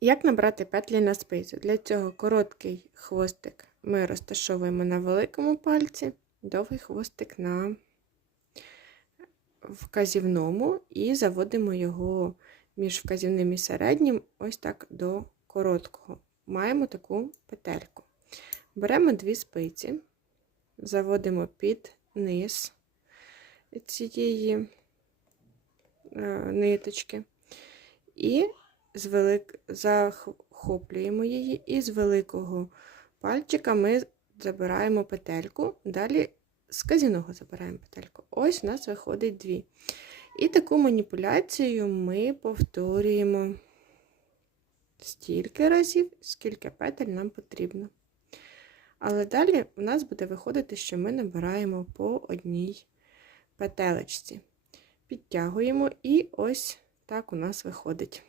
Як набрати петлі на спицю? Для цього короткий хвостик ми розташовуємо на великому пальці, довгий хвостик на вказівному і заводимо його між вказівним і середнім, ось так до короткого. Маємо таку петельку. Беремо дві спиці, заводимо під низ цієї е, ниточки і з велик... захоплюємо її, і з великого пальчика ми забираємо петельку, далі з казіного забираємо петельку. Ось у нас виходить дві. І таку маніпуляцію ми повторюємо стільки разів, скільки петель нам потрібно. Але далі у нас буде виходити, що ми набираємо по одній петелечці. Підтягуємо, і ось так у нас виходить.